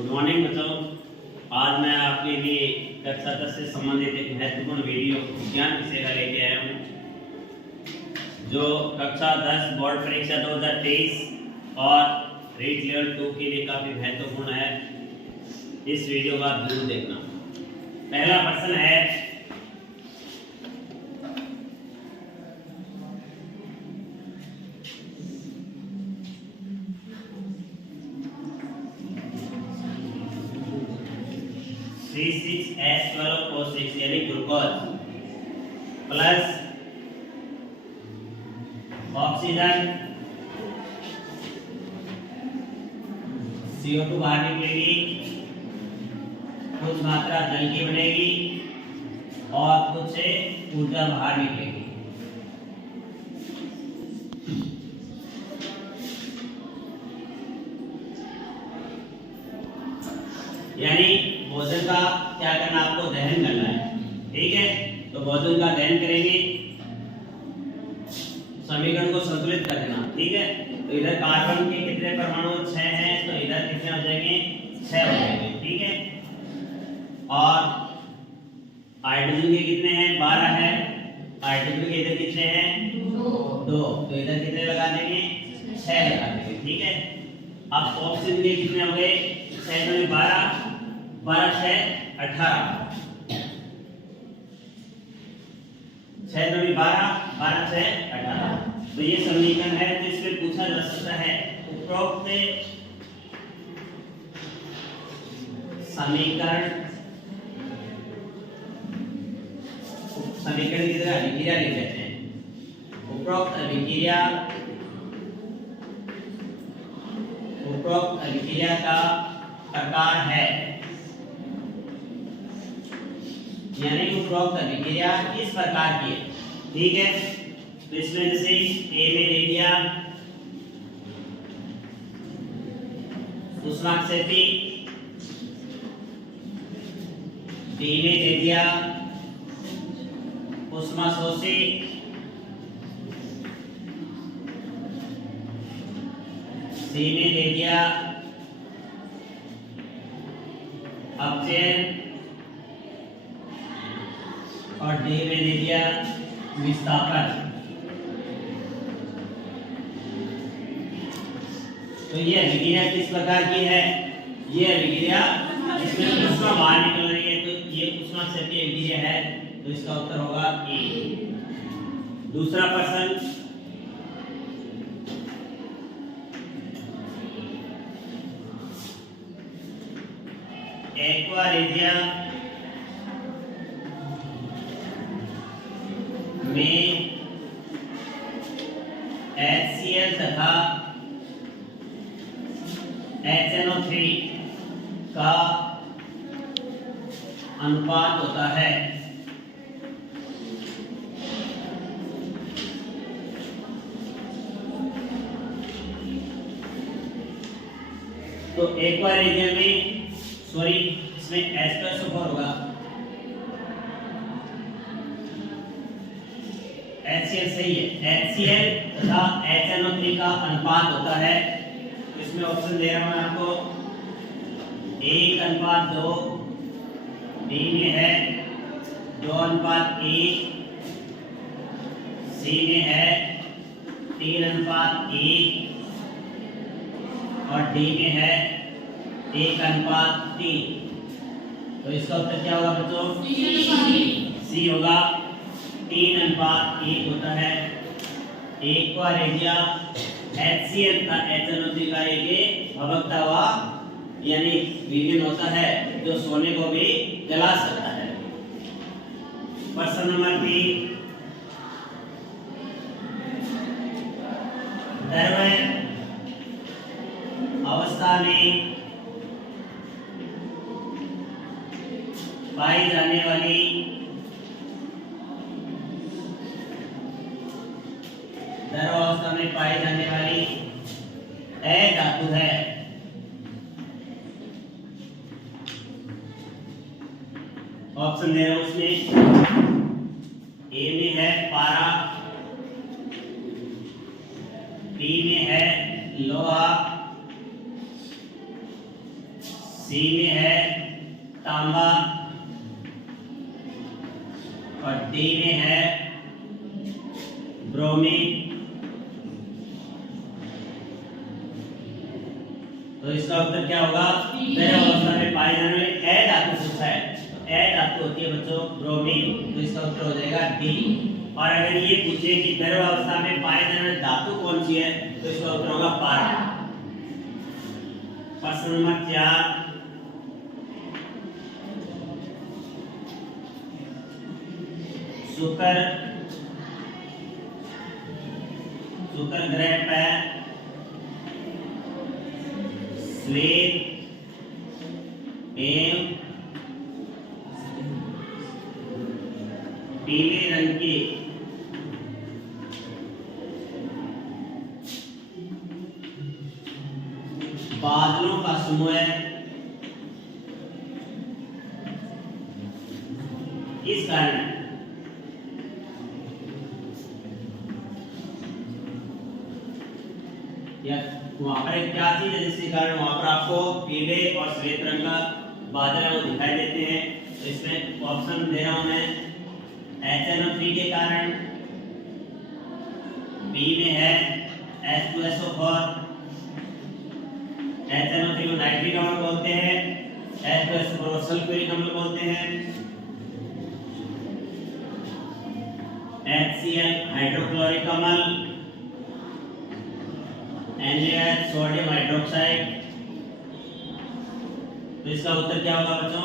Good morning बच्चों। आज मैं आपके लिए कक्षा 10 से संबंधित एक महत्वपूर्ण वीडियो विज्ञान विषय का लेके आया हूँ, जो कक्षा 10 बोर्ड परीक्षा 2023 और रीट लेवल 2 के लिए काफ़ी महत्वपूर्ण है। इस वीडियो को आप जरूर देखना। पहला प्रश्न है, 36H12O6 यानी ग्लूकोज प्लस ऑक्सीजन CO2 बाहर निकलेगी, कुछ मात्रा जल की बनेगी और कुछ से ऊर्जा बाहर निकलेगी। यानी भोजन का क्या करना, आपको दहन करना है। ठीक है, तो भोजन का दहन करेंगे, समीकरण को संतुलित कर देना। ठीक है, तो इधर कार्बन के कितने परमाणु 6 हैं, तो इधर कितने हो जाएंगे, 6 हो जाएंगे। ठीक है, और हाइड्रोजन के कितने हैं, 12 है। हाइड्रोजन के इधर कितने हैं, 2, तो इधर कितने लगा देंगे, 6 लगा देंगे। ठीक है, अब ऑक्सीजन के कितने हो गए, 6 में 12, 12 6 18, 6 में 12, 12 6 18। तो ये समीकरण है। तो इसमें पूछा जा सकता है उपरोक्त समीकरण की तरह अभिक्रिया लिख देते हैं। उपरोक्त अभिक्रिया का प्रकार है, यानी उपरोक्त अभिक्रिया किस प्रकार की है। ठीक है, तो इसमें जैसे ए में दे दिया ऊष्माक्षेपी, बी में दे दिया ऊष्माशोषी, सी में दे दिया अपचयन और डी में दे दिया विस्थापन। तो ये अभिक्रिया किस प्रकार की है, ये अभिक्रिया जिसमें ऊष्मा बाहर निकल रही है, तो ये ऊष्माक्षेपी अभिक्रिया है। तो इसका उत्तर होगा ए। दूसरा प्रश्न, एक्वा रेजिया में HCl तथा HNO3 का अनुपात होता है। तो एक्वा रेजिया में, सॉरी इसमें H+O4 होगा, HCl सही है। HCl तथा HNO3 का अनुपात होता है। इसमें ऑप्शन दे रहा हूं आपको, 1:2, बी में है 2:1, सी में है 3:1 और डी में है 1:3। तो इसका उत्तर क्या होगा बच्चों, सी होगा, 3:1 होता है। एक्वा रेजिया HCl का HNO3 का एक भवकता हुआ यानी विलयन होता है, जो सोने को भी जला सकता है। प्रश्न नंबर 3, द्रव्य अवस्था में पाई जाने वाली द्रवावस्था में पाई जाने वाली धातु है। ऑप्शन दे रहा हूं, उसमें ए में है पारा, बी में है लोहा, सी में है तांबा और डी में है ब्रोमीन। तो इसका उत्तर क्या होगा? द्रव अवस्था में पाए जाने वाले ए धातु पूछा है, ए धातु होती है बच्चों ब्रोमीन, तो इसका उत्तर हो जाएगा डी। और अगर ये पूछे कि द्रव अवस्था में पाए जाने वाली धातु कौन सी है, तो इसका उत्तर होगा पारा। प्रश्न नंबर 4, शुक्र ग्रह पर श्वेत एवं पीले रंग के बादलों का समूह इस कारण या वहां पर क्या चीज है जिसके कारण वहां पर आपको पीले और श्वेत रंग का बादल वो दिखाई देते हैं। तो इसमें ऑप्शन दे रहा हूं मैं, HNO3 के कारण, बी में है H2SO4, HNO3 को नाइट्रिक अम्ल बोलते हैं, H2SO4 को सल्फ्यूरिक अम्ल बोलते हैं, HCl हाइड्रोक्लोरिक अम्ल, NaOH सोडियम हाइड्रोक्साइड। तो इसका उत्तर क्या होगा बच्चों?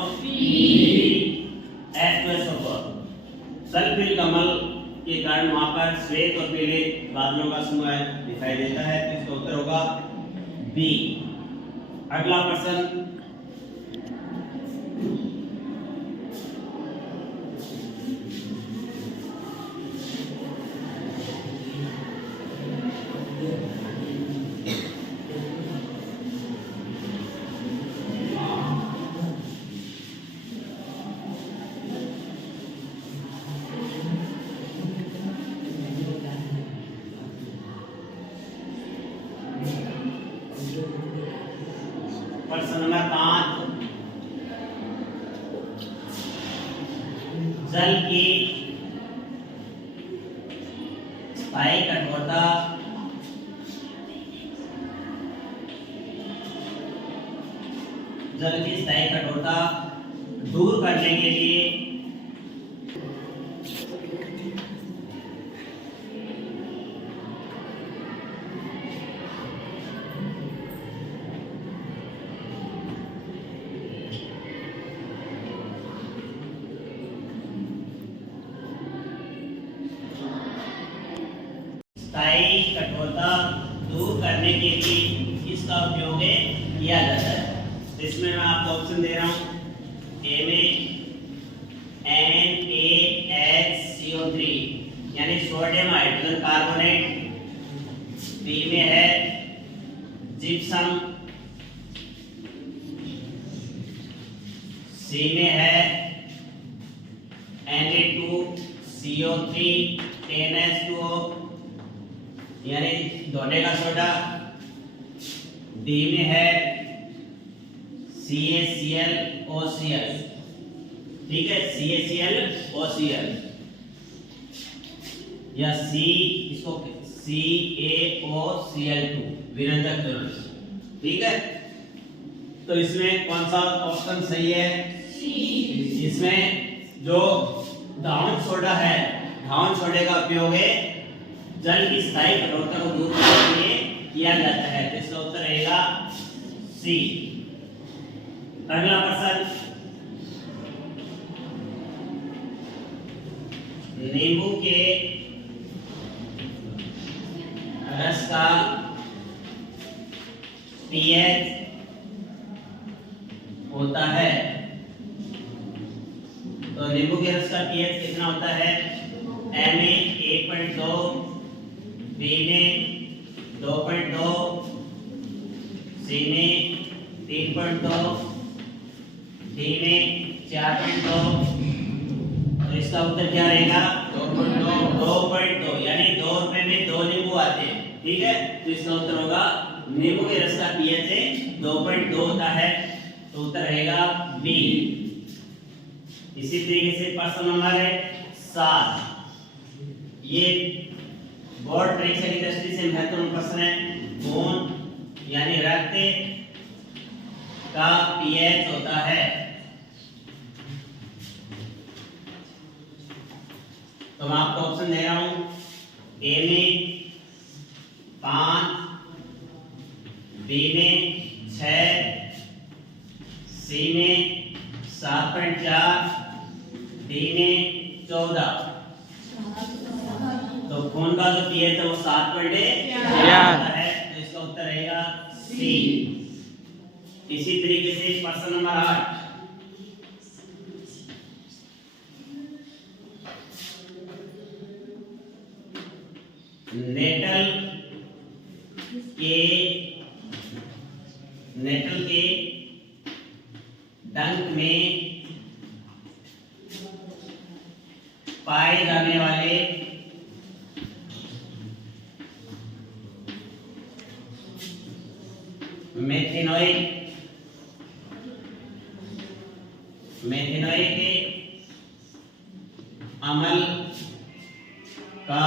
H2SO4 सल्फ्यूरिक अम्ल के कारण वहां पर श्वेत और पीले बादलों का समूह दिखाई देता है, तो इसका उत्तर होगा बी। अगला प्रश्न, प्रश्न नंबर 5, जल की स्थायी कठोरता दूर करने के लिए स्थायी कठोरता दूर करने के लिए इसका उपयोग किया जाता है। इसमें मैं आपको ऑप्शन दे रहा हूं, ए में NaHCO3 यानी सोडियम हाइड्रोजन कार्बोनेट, बी में है जिप्सम, सी में है Na2CO3 NH2O यानी धोने का सोडा, डी में है CaClOCl, ठीक है CaClOCl, या सी इसको CaOCl2 विरंजक चूर्ण, ठीक है। तो इसमें कौन सा ऑप्शन सही है? इसमें जो धावन सोडा है, धावन सोडे का उपयोग है जल की स्थायी कठोरता को दूर करने के लिए किया जाता है, तो इसका उत्तर रहेगा सी। अगला प्रश्न, नींबू के रस का pH होता है, तो नींबू के रस का pH कितना होता है? ए में 1.2, बी में 2.2, सी में 3.2, डी में 4.2, तो इसका उत्तर क्या रहेगा? 2.2 यानी 2 रुपए में 2 नींबू आते हैं, ठीक है। तो इसका उत्तर होगा नींबू के रस का pH 2.2 होता है। तो उत्तर रहेगा बी। इसी तरीके से प्रश्न नंबर है 7। ये बोर्ड परीक्षा की दृष्टि से महत्वपूर्ण प्रश्न है। खून यानी रक्त का पीएच होता है, तो मैं आपको ऑप्शन दे रहा हूं। ए में 5, बी में 6, सी में 7.4, डी में 14। तो खून का जो पीएच है वो 7.4 है, तो इसका उत्तर रहेगा सी। इसी तरीके से प्रश्न नंबर 8। नेटल के डंक में पाए जाने वाले मेथेनॉइड के अम्ल का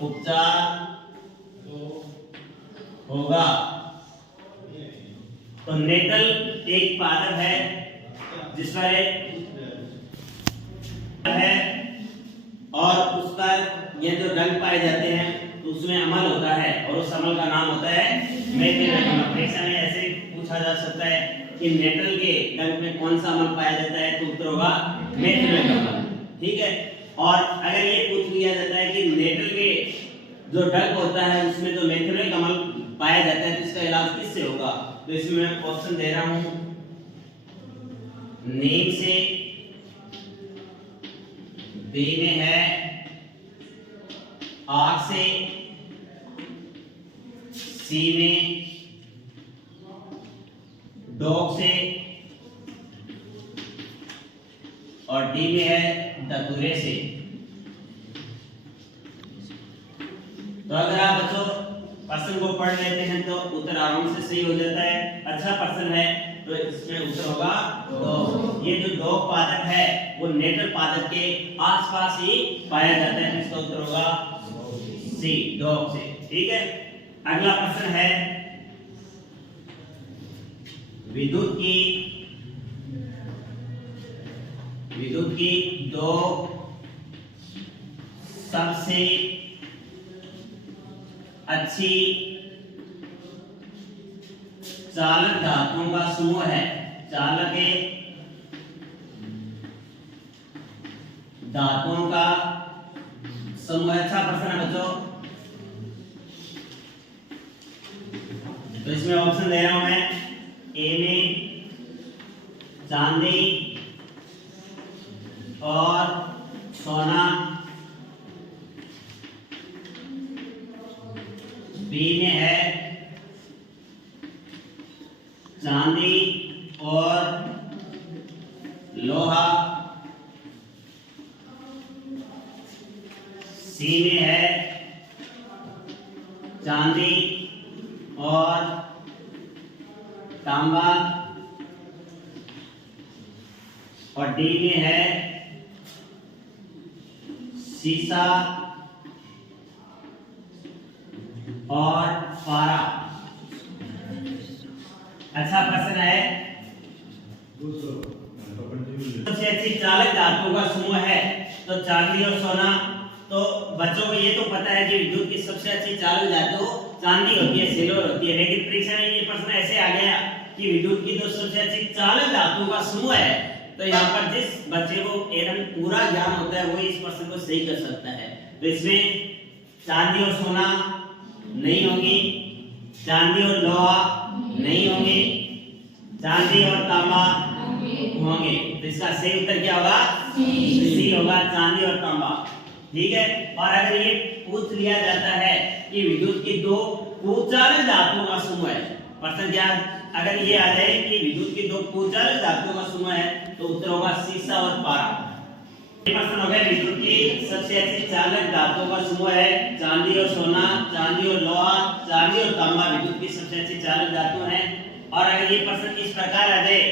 उपचार होगा। तो नेटल एक पादप है जिस पर है और उस पर ये जो डंक पाए जाते हैं तो उसमें अम्ल होता है और उस अम्ल का नाम होता है मेथिनोइक अम्ल। परीक्षा में ऐसे पूछा जा सकता है कि नेटल के डंक में कौन सा अम्ल पाया जाता है, तो उत्तर होगा मेथिनोइक अम्ल। ठीक है। और अगर ये पूछ लिया जाता है कि नेटल के जो डंक होता है उसमें जो मेथिनोइक अम्ल पाया जाता है तो इसका इलाज किससे होगा, तो इसमें मैं ऑप्शन दे रहा हूं। नीम से, बी में है आग से, सी में डॉग से और डी में है धतूरे से। तो अगर आप बच्चों प्रश्न को पढ़ लेते हैं तो उत्तर आराम से सही हो जाता है। अच्छा प्रश्न है तो इसमें उत्तर होगा डॉग। ये जो डॉग पादप है वो नेटल पादप के आसपास ही पाया जाता है, इसका उत्तर होगा सी, डॉग से। ठीक है। अगला प्रश्न है विद्युत की दो सबसे अच्छी चालक धातुओं का समूह है। चालक धातुओं का समूह। अच्छा प्रश्न है बच्चों, तो इसमें ऑप्शन दे रहा हूं मैं। ए में चांदी और सोना, बी में है चांदी और लोहा, सी में है चांदी और तांबा और डी में है सीसा और पारा। अच्छा प्रश्न है, सबसे अच्छी चालक धातुओं का समूह है तो चांदी और सोना। तो बच्चों को ये तो पता है कि विद्युत की सबसे अच्छी चालक धातु चांदी होती है, सिल्वर होती है, लेकिन परीक्षा में ये प्रश्न ऐसे आ गया कि विद्युत की तो सबसे अच्छी चालक धातुओं का समूह है। तो यहाँ पर जिस बच्चे को एकदम पूरा ज्ञान होता है वो इस प्रश्न को सही कर सकता है। तो इसमें चांदी और सोना नहीं होगी, चांदी और लोहा नहीं होंगे, चांदी और तांबा होंगे। तो इसका सही उत्तर क्या होगा? सी होगा, चांदी और तांबा। ठीक है। और अगर ये पूछ लिया जाता है कि विद्युत की दो पूर्वचालक धातुओं का समूह है, प्रश्न क्या अगर ये आ जाए कि विद्युत की दो पूर्वचालक धातुओं का समूह है तो उत्तर होगा सीसा और पारा। ये प्रश्न हो गया विद्युत की सबसे अच्छी चालक धातुओं का समूह है चांदी और सोना, चांदी और लोहा, चांदी और तांबा विद्युत की सबसे अच्छी चालक धातु है। और अगर ये प्रश्न इस प्रकार आ जाए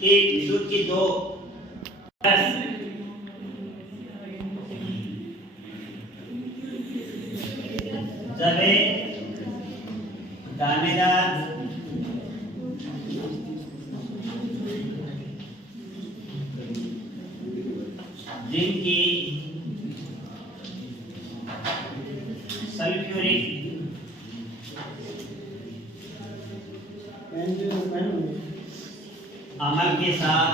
कि विद्युत की दो जब दानेदार जिनकी सल्फ्यूरिक अमल के साथ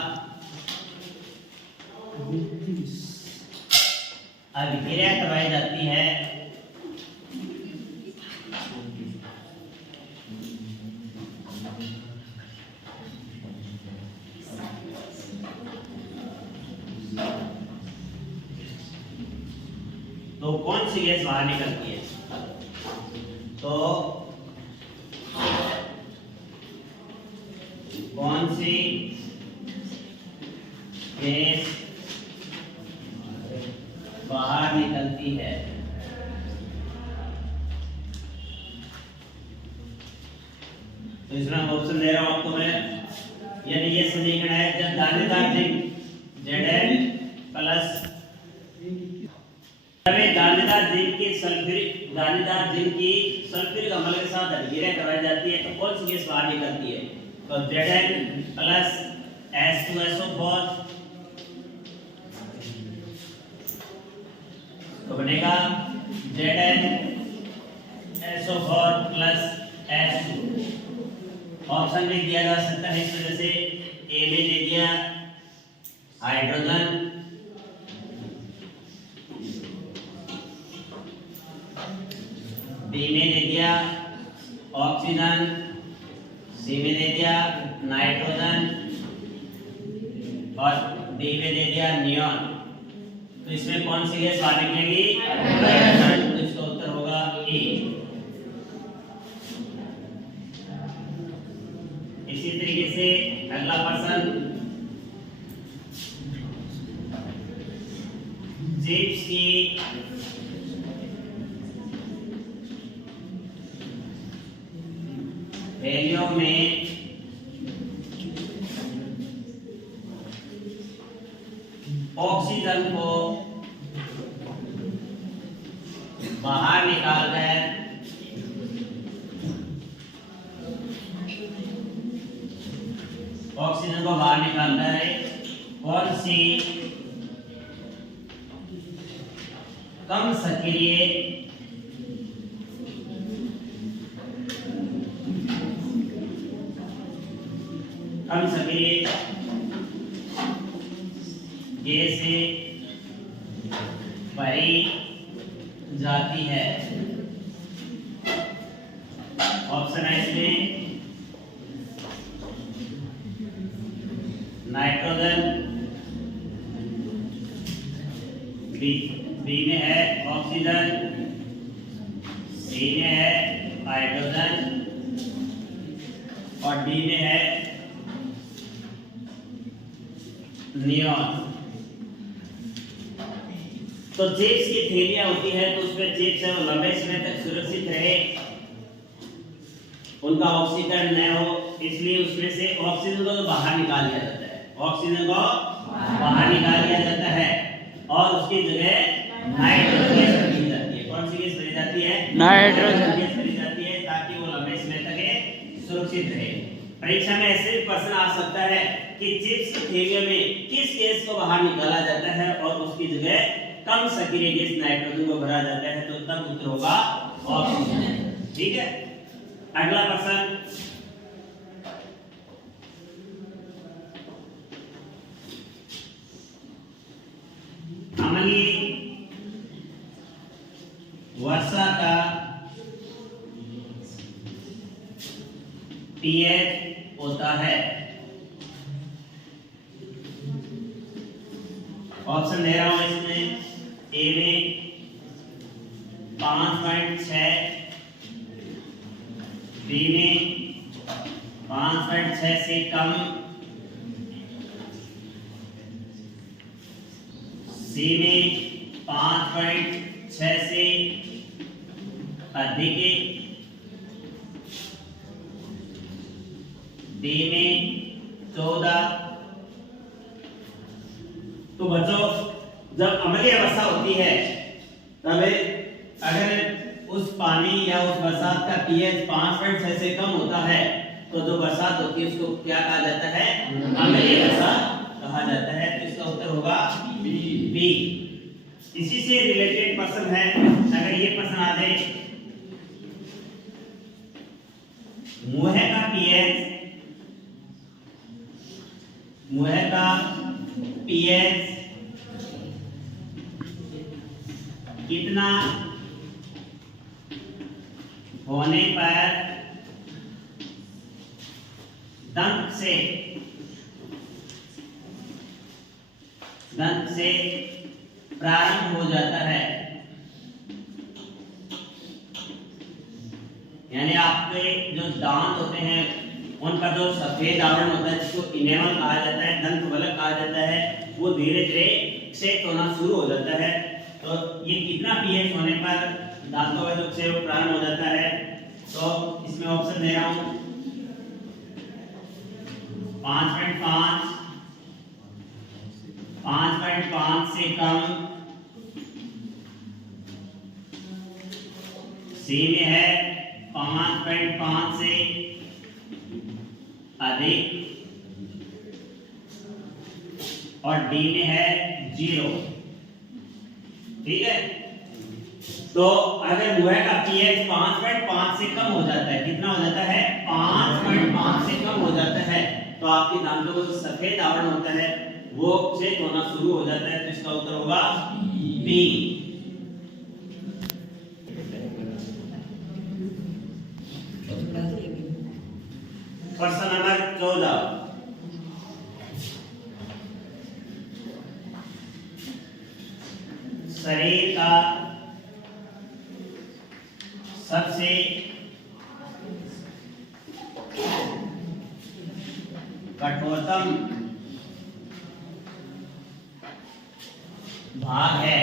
अभिक्रिया करवाई जाती है तो कौन सी गैस बाहर निकलती है? तो कौन सी गैस बाहर निकलती है? तो इसमें ऑप्शन दे रहा हूं आपको मैं, यानी ये समीकरण है जब दानेदार जिंक Zn प्लस दानेदार जिंक की सल्फ्यूरिक अम्ल के साथ अभिक्रिया कराई जाती है तो कौन सी गैस बाहर निकलती है? तो Zn प्लस H2SO4 तो बनेगा ZnSO4 प्लस H2। ऑप्शन में दिया जा सकता है इस वजह से ए में दे दिया हाइड्रोजन, बी में दे दिया ऑक्सीजन, सी में दे दिया नाइट्रोजन और डी में दे दिया नियॉन। तो इसमें कौन सी गैस बाहर निकलेगी? हाइड्रोजन। तो इसका उत्तर होगा ए। इसी तरीके से अगला प्रश्न, चिप्स की थैलियों में ऑक्सीजन को बाहर निकालकर कौन सी कम सक्रिय गैस से भरी जाती है? ऑप्शन है इसमें नाइट्रोजन, बी में है ऑक्सीजन, सी में है हाइड्रोजन और डी में है नियॉन। तो चिप्स की थैलियां होती है तो उसमें चिप्स है वो लंबे समय तक सुरक्षित रहे, उनका ऑक्सीकरण न हो, इसलिए उसमें से ऑक्सीजन को बाहर निकाल दिया जाता है, ऑक्सीजन को बाहर निकाल दिया जाता है और उसकी जगह नाइट्रोजन गैस भरी जाती है। कौन सी गैस भरी जाती है? नाइट्रोजन गैस भरी जाती है ताकि वो लंबे समय तक सुरक्षित रहे। परीक्षा में ऐसे भी प्रश्न आ सकता है कि चिप्स की थैलियों में किस गैस को बाहर निकाला जाता है और उसकी जगह कम सक्रिय गैस नाइट्रोजन को भरा जाता है, तो तब उत्तर होगा ऑक्सीजन। ठीक है, अगला प्रश्न, अम्लीय वर्षा का पीएच होता है? ऑप्शन दे रहा हूं इसमें, ए में 5.6, बी में 5.6 से कम, सी में 5.6 से अधिक डी में 14। तो बच्चों जब अम्लीय अवस्था होती है तब अगर उस पानी या उस बरसात का पीएच 5.6 से कम होता है तो जो बरसात होती है उसको क्या कहा जाता है? अम्लीय बरसात कहा जाता है। तो इसका उत्तर होगा बी। इसी से रिलेटेड प्रश्न है, अगर ये प्रश्न आ जाए, मुंह का पीएच कितना होने पर दंत से प्रारंभ हो जाता है? यानी आपके जो दांत होते हैं उनका जो सफेद आवरण होता है जिसको इनेमल कहा जाता है, दंत फलक कहा जाता है, वो धीरे धीरे क्षय होना शुरू हो जाता है। तो ये कितना पीएच होने पर दांतों का जो क्षय प्रारंभ हो जाता है? तो इसमें ऑप्शन दे रहा हूं 5.5, 5.5 से कम, सी में है 5.5 से अधिक और डी में है 0। ठीक है, तो अगर मुंह का पीएच 5.5 से कम हो जाता है, कितना हो जाता है? 5.5 से कम हो जाता है, तो आपके दांतों का जो सफेद आवरण होता है वो क्षय होना शुरू हो जाता है। तो इसका उत्तर होगा बी। प्रश्न नंबर 14, शरीर का सबसे कठोरतम भाग है?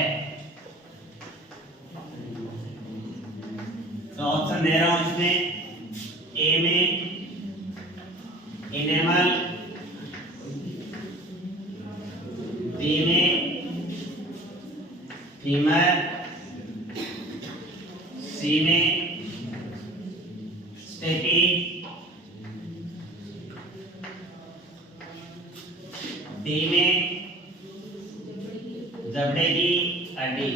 तो ऑप्शन दे रहा हूं इसमें, ए में इनेमल, बी में फीमर, सी में स्टेपी, डी में जबड़े की हड्डी।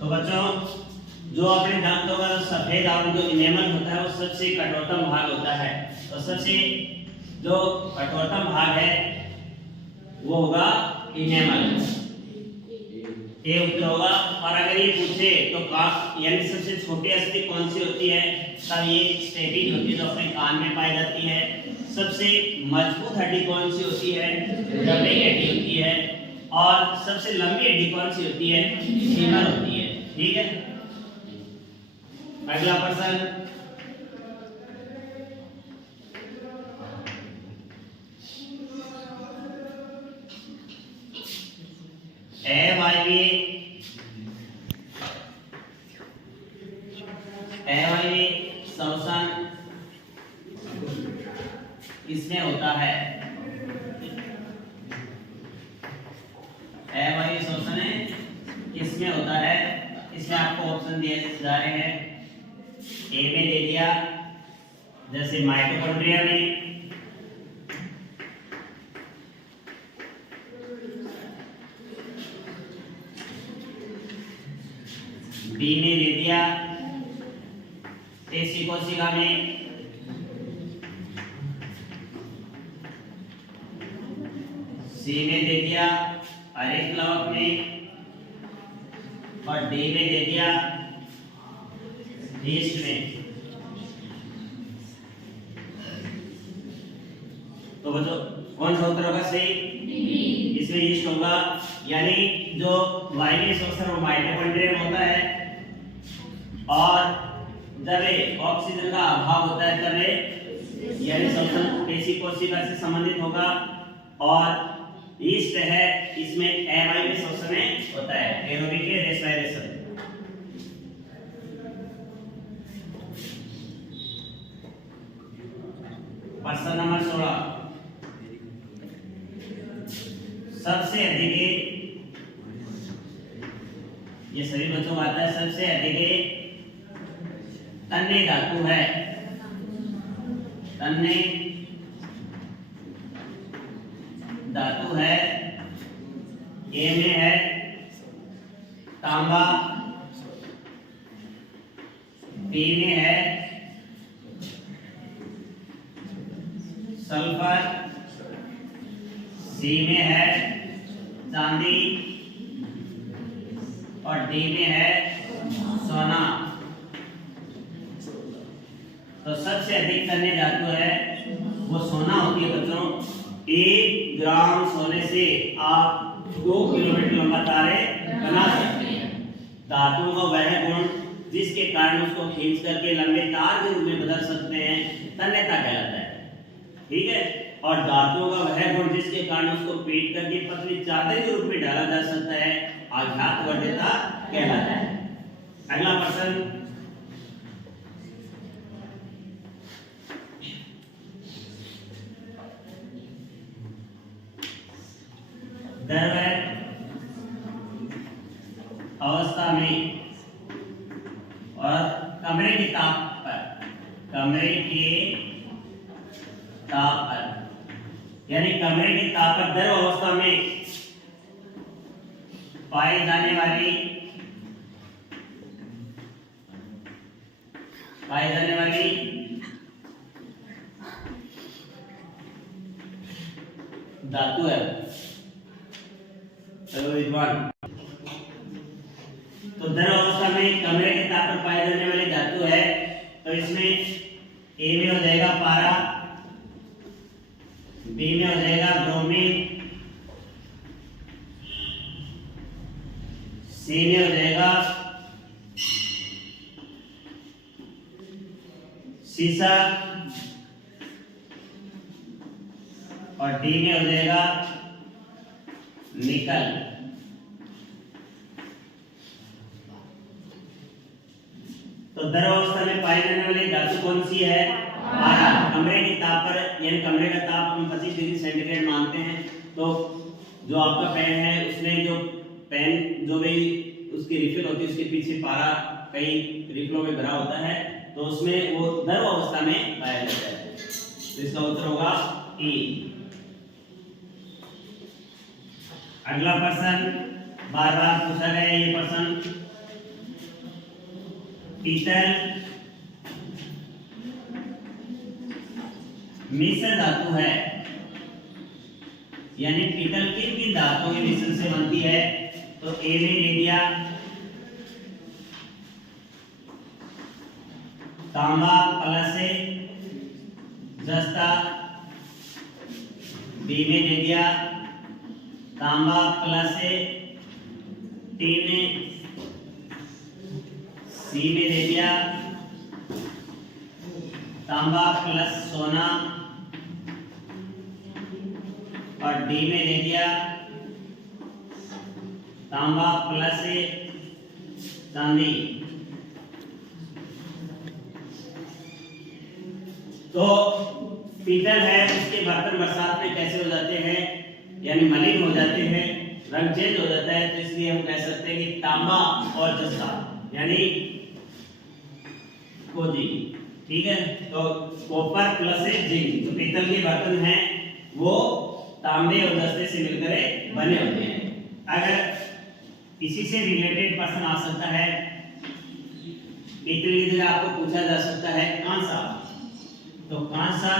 तो बच्चों जो अपने दांतों का सफेद आवरण जो इनेमल होता है वो सबसे कठोरतम भाग होता है। तो सबसे जो कठोरतम भाग है वो होगा इनेमल, ये उत्तर होगा। और अगर ये पूछे तो यानी सबसे छोटी हड्डी कौन सी होती है, तब ये स्टेपी होती है जो अपने कान में पाई जाती है। सबसे मजबूत हड्डी कौन सी होती है? जबड़े की हड्डी होती है। और सबसे लंबी हड्डी कौन सी होती है? फीमर होती है। ठीक है, अगला प्रश्न, अवायवीय श्वसन किसमें होता है? अवायवीय श्वसन किसमें होता है? इसमें आपको ऑप्शन दिए जा रहे हैं। ए में दे दिया जैसे माइटोकॉन्ड्रिया में, बी में दे दिया पेशी कोशिका में, सी में दे दिया हरित लवक में, और डी में दे दिया ईस्ट में। तो बच्चों कौन सा उत्तर होगा सही? इसमें ईस्ट होगा। यानी जो वायवीय श्वसन वो माइटोकॉन्ड्रिया में होता है, और जब ऑक्सीजन का अभाव होता है तब यानी श्वसन पेशी कोशिका से संबंधित होगा, और ईस्ट है, इसमें एवाई में शोषण होता है, एरोबिक रेस्पिरेशन। प्रश्न नंबर 16, सबसे अधिक, ये सभी बच्चों को आता है, सबसे अधिक तन्य धातु है, तन्य धातु है, ए में है तांबा, बी में है सल्फर, सी में है चांदी और डी में है सोना। तो सबसे अधिक तन्य धातु है वो सोना होती है बच्चों। 1 ग्राम सोने से आप 2 किलोमीटर लंबा तारे बना सकते हैं। धातु का वह गुण जिसके कारण उसको खींच करके लंबे तार के रूप में बदल सकते हैं, तन्यता कहलाता है। ठीक है, और धातुओं का वह गुण जिसके कारण उसको पीट करके पतली चादर के रूप में डाला जा सकता है, आघात वर्धिता कहलाता है। अगला प्रश्न, द्रव अवस्था में और कमरे के ताप पर, कमरे के ताप पर, यानी कमरे के ताप पर द्रव अवस्था में पाई जाने वाली धातु है। चलो विद्वान, तो द्रव अवस्था में कमरे के ताप पर पाई जाने वाली धातु है, तो इसमें ए में हो जाएगा पारा, बी में हो जाएगा ब्रोमीन, सी में हो जाएगा सीसा और डी में हो जाएगा निकल। तो द्रव अवस्था में पाई जाने वाली धातु कौन सी है? पारा। कमरे की ताप पर, यानी कमरे का ताप हम 25 डिग्री सेंटीग्रेड मानते हैं, तो जो आपका पेन है उसमें जो पेन जो भी उसकी रिफिल होती है उसके पीछे पारा कई रिफिलों में भरा होता है, तो उसमें वो द्रव अवस्था में पाया जाता है। तो इसका उत्तर होगा ई। अगला प्रश्न बार बार पूछा गया ये प्रश्न, पीतल मिश्र धातु है, यानी पीतल किन किन धातुओं के मिश्रण से बनती है? तो ए में रेडिया, तांबा प्लस जस्ता, बी में रेडिया, तांबा प्लस टीन, सी में रेडिया, तांबा प्लस सोना और डी में रेडिया, तांबा प्लस चांदी। तो पीतल है, उसके बर्तन बरसात में कैसे हो जाते हैं, यानी मलिन हो जाते हैं, रंग चेंज हो जाता है, तो इसलिए हम कह सकते हैं कि तांबा और जस्ता यानी कोजी। ठीक है, तो कॉपर प्लस जिंक, जो पीतल के बर्तन हैं वो तांबे और जस्ते से मिलकर बने होते हैं। अगर इसी से रिलेटेड प्रश्न आ सकता है, इतनी देर आपको पूछा जा सकता है कांसा, तो कांसा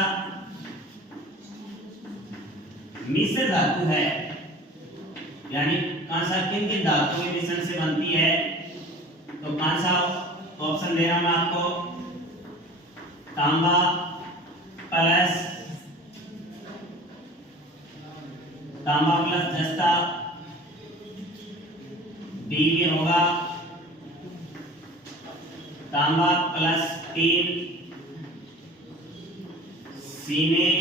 मिश्र धातु है, यानी कांसा किन किन धातुओं के मिश्रण से बनती है? तो कांसा ऑप्शन दे रहा हूं आपको, तांबा प्लस जस्ता, बी में होगा तांबा प्लस टीन, सी में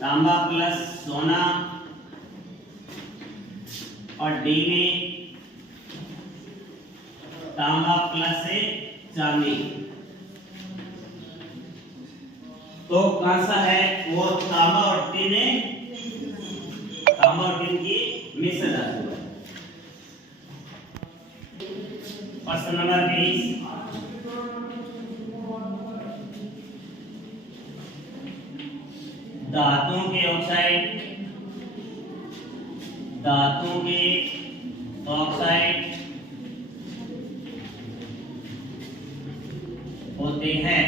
तांबा प्लस सोना और डी में तांबा प्लस से चांदी। तो कौन सा है वो तांबा और टीन की मिश्र धातु है। प्रश्न नंबर 20 धातुओं के ऑक्साइड होते हैं।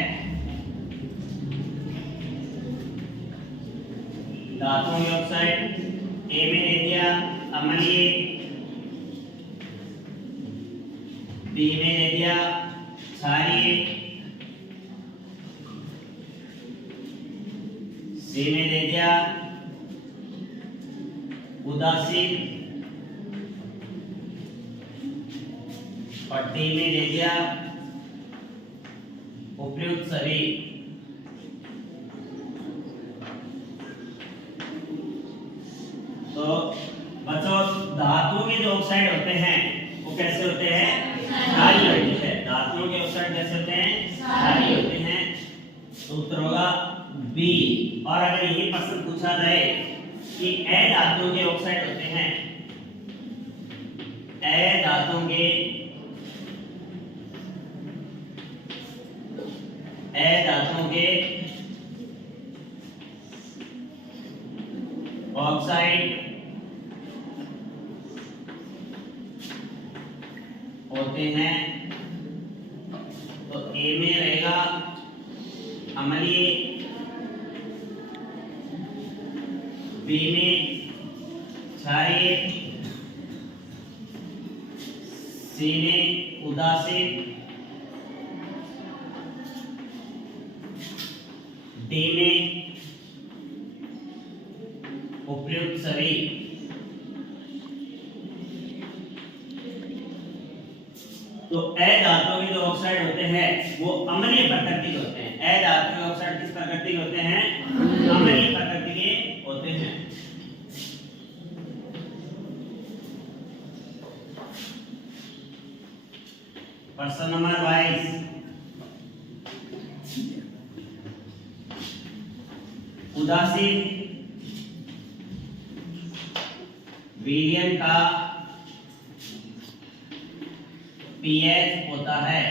धातुओं के ऑक्साइड ए में ले दिया अम्लीय, बी में ले दिया क्षारीय, सी में ले दिया उदासीन और डी में ले दिया उपयुक्त सभी। तो बच्चों धातुओं के जो ऑक्साइड होते हैं वो कैसे होते हैं? क्षारीय होते हैं। धातुओं के ऑक्साइड कैसे होते हैं? क्षारीय होते हैं। तो उत्तर होगा बी। और अगर यही प्रश्न पूछा जाए कि ए धातुओं के ऑक्साइड होते हैं, ए धातुओं के ऑक्साइड होते हैं, तो ए में रहेगा अम्लीय, बी में क्षारीय, सी में उदासीन, डी में उपयुक्त सभी। तो ए धातुओं के जो ऑक्साइड होते हैं वो अम्लीय प्रकृति के होते हैं। ए धातु के ऑक्साइड किस प्रकृति के होते हैं? अम्लीय प्रकृति के होते हैं। प्रश्न नंबर 22 उदासीन विलयन का पीएच होता है।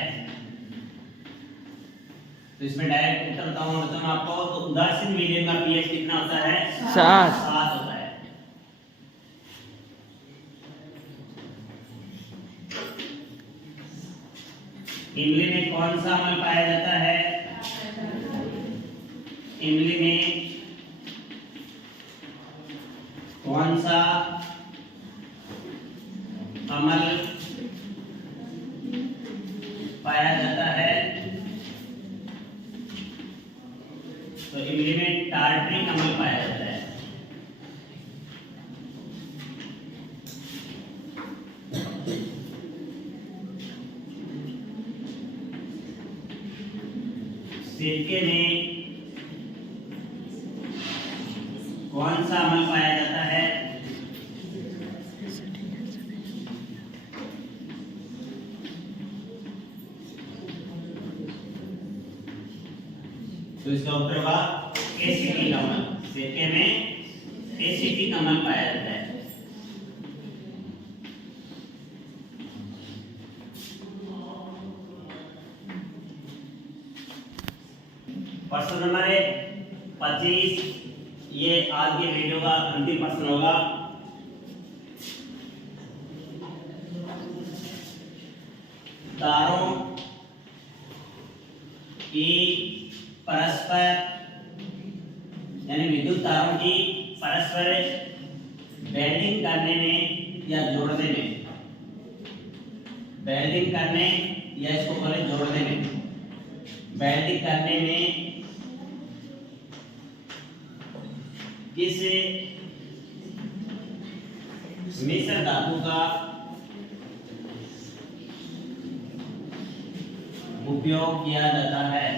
तो इसमें डायरेक्ट उत्तर बताऊंगा बच्चों आपको। तो उदासीन विलयन का पीएच कितना होता है? 7 होता है। इमली में कौन सा अम्ल पाया जाता है? इमली में कौन सा अम्ल पाया जाता है? तो इमली में टार्ट्रिक अम्ल पाया जाता है। सिरके में कौन सा अम्ल पाया जाता है? तो इसका उत्तर होगा एसिटिक अम्ल। सिरके में एसिटिक अम्ल पाया जाता है। प्रश्न नंबर 25, ये आज के वीडियो का अंतिम प्रश्न होगा। तारों की परस्पर यानी विद्युत तारों की परस्पर वेल्डिंग करने में या जोड़ने में, वेल्डिंग करने या इसको बोले जोड़ने में, वेल्डिंग करने में किस मिश्र धातु का उपयोग किया जाता है?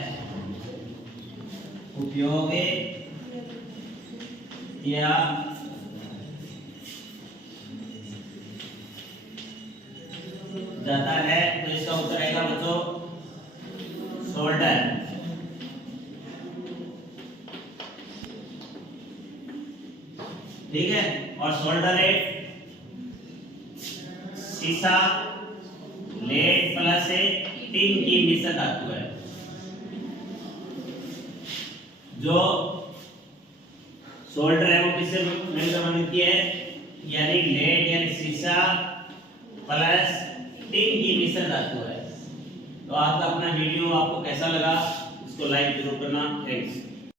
उपयोग किया जाता है, तो इसका उत्तर आएगा बच्चों सोल्डर। ठीक है, और सोल्डरेट सीसा लेड प्लस टिन की मिश्र धातु है। जो सोल्डर है वो किससे मिलकर बनती है, यानी लेड यानी सीसा प्लस टिन की मिश्र धातु है। तो आपका अपना वीडियो आपको कैसा लगा, इसको लाइक जरूर करना। थैंक्स।